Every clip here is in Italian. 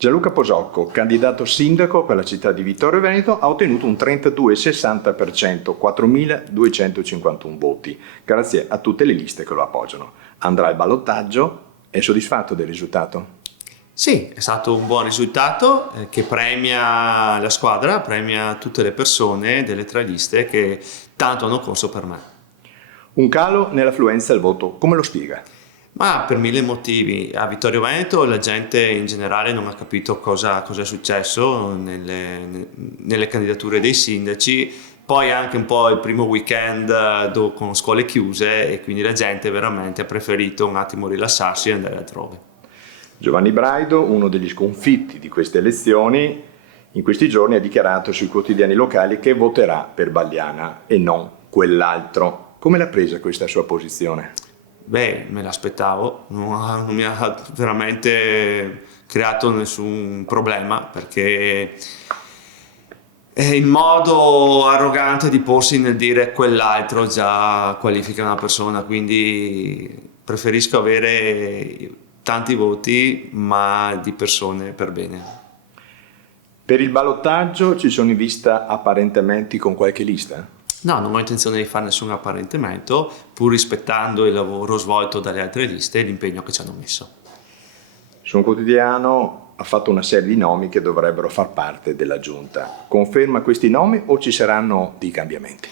Gianluca Posocco, candidato sindaco per la città di Vittorio Veneto, ha ottenuto un 32,60%, 4.251 voti, grazie a tutte le liste che lo appoggiano. Andrà al ballottaggio. È soddisfatto del risultato? Sì, è stato un buon risultato che premia la squadra, premia tutte le persone delle tre liste che tanto hanno corso per me. Un calo nell'affluenza al voto, come lo spiega? Ma per mille motivi. A Vittorio Veneto la gente in generale non ha capito cosa è successo nelle candidature dei sindaci, poi anche un po' il primo weekend con scuole chiuse e quindi la gente veramente ha preferito un attimo rilassarsi e andare altrove. Giovanni Braido, uno degli sconfitti di queste elezioni, in questi giorni ha dichiarato sui quotidiani locali che voterà per Bagliana e non quell'altro. Come l'ha presa questa sua posizione? Beh, me l'aspettavo, non mi ha veramente creato nessun problema perché il modo arrogante di porsi nel dire quell'altro già qualifica una persona, quindi preferisco avere tanti voti ma di persone per bene. Per il ballottaggio ci sono in vista apparentamenti con qualche lista? No, non ho intenzione di fare nessun apparentamento, pur rispettando il lavoro svolto dalle altre liste e l'impegno che ci hanno messo. Su un quotidiano ha fatto una serie di nomi che dovrebbero far parte della giunta. Conferma questi nomi o ci saranno dei cambiamenti?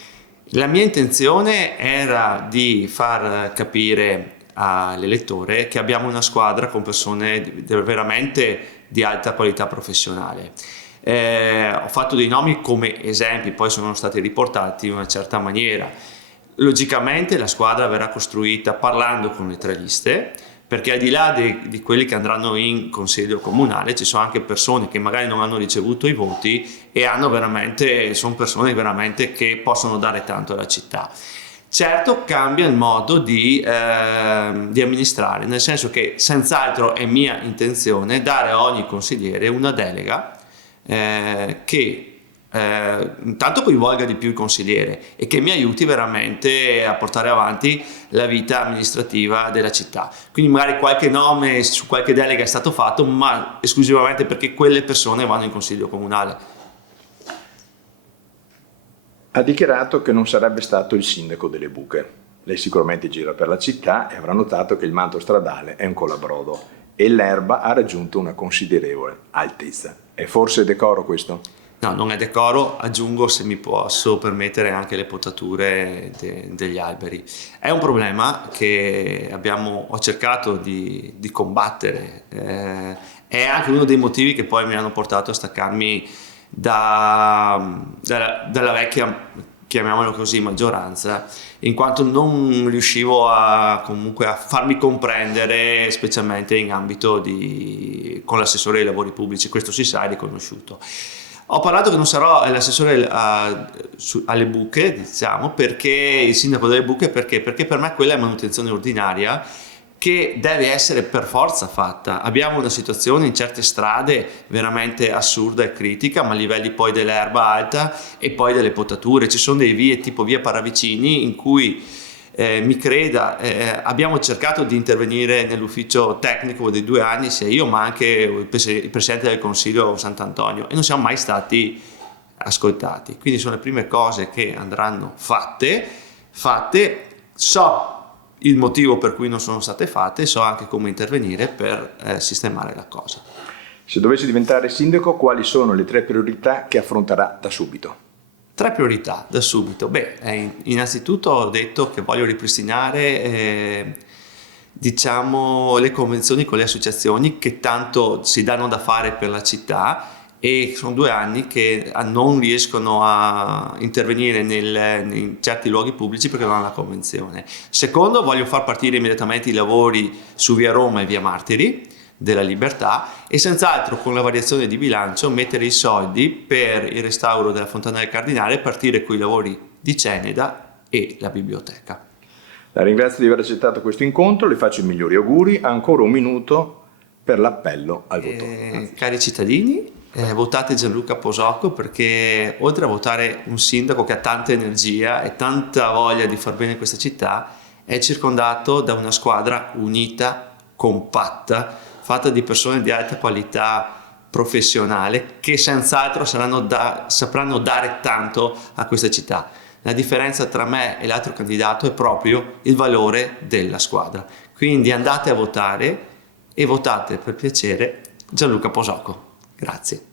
La mia intenzione era di far capire all'elettore che abbiamo una squadra con persone veramente di alta qualità professionale. Ho fatto dei nomi come esempi, poi sono stati riportati in una certa maniera. Logicamente la squadra verrà costruita parlando con le tre liste, perché al di là di quelli che andranno in consiglio comunale ci sono anche persone che magari non hanno ricevuto i voti e sono persone veramente che possono dare tanto alla città. Certo cambia il modo di amministrare, nel senso che senz'altro è mia intenzione dare a ogni consigliere una delega che intanto coinvolga di più il consigliere e che mi aiuti veramente a portare avanti la vita amministrativa della città. Quindi magari qualche nome su qualche delega è stato fatto, ma esclusivamente perché quelle persone vanno in consiglio comunale. Ha dichiarato che non sarebbe stato il sindaco delle buche. Lei sicuramente gira per la città e avrà notato che il manto stradale è un colabrodo e l'erba ha raggiunto una considerevole altezza. È forse decoro questo? No, non è decoro, aggiungo, se mi posso permettere, anche le potature degli alberi. È un problema che ho cercato di combattere, è anche uno dei motivi che poi mi hanno portato a staccarmi dalla vecchia, chiamiamolo così, maggioranza, in quanto non riuscivo comunque a farmi comprendere, specialmente in ambito con l'assessore ai lavori pubblici, questo si sa, è riconosciuto. Ho parlato che non sarò l'assessore alle buche, diciamo, perché il sindaco delle buche, perché per me quella è manutenzione ordinaria che deve essere per forza fatta. Abbiamo una situazione in certe strade veramente assurda e critica, ma a livelli poi dell'erba alta e poi delle potature. Ci sono delle vie tipo via Paravicini in cui mi creda, abbiamo cercato di intervenire nell'ufficio tecnico dei 2 anni, sia io ma anche il Presidente del Consiglio Sant'Antonio, e non siamo mai stati ascoltati. Quindi sono le prime cose che andranno fatte. So il motivo per cui non sono state fatte e so anche come intervenire per sistemare la cosa. Se dovesse diventare sindaco, quali sono le 3 priorità che affronterà da subito? 3 priorità da subito. Beh, innanzitutto ho detto che voglio ripristinare diciamo, le convenzioni con le associazioni che tanto si danno da fare per la città, e sono 2 anni che non riescono a intervenire in certi luoghi pubblici perché non hanno la convenzione. Secondo, voglio far partire immediatamente i lavori su via Roma e via Martiri della Libertà, e senz'altro con la variazione di bilancio mettere i soldi per il restauro della Fontana del Cardinale e partire con i lavori di Ceneda e la biblioteca. La ringrazio di aver accettato questo incontro, le faccio i migliori auguri, ha ancora un minuto per l'appello al voto. Cari cittadini, votate Gianluca Posocco, perché oltre a votare un sindaco che ha tanta energia e tanta voglia di far bene questa città, è circondato da una squadra unita, compatta, fatta di persone di alta qualità professionale che senz'altro sapranno dare tanto a questa città. La differenza tra me e l'altro candidato è proprio il valore della squadra. Quindi andate a votare e votate per piacere Gianluca Posocco. Grazie.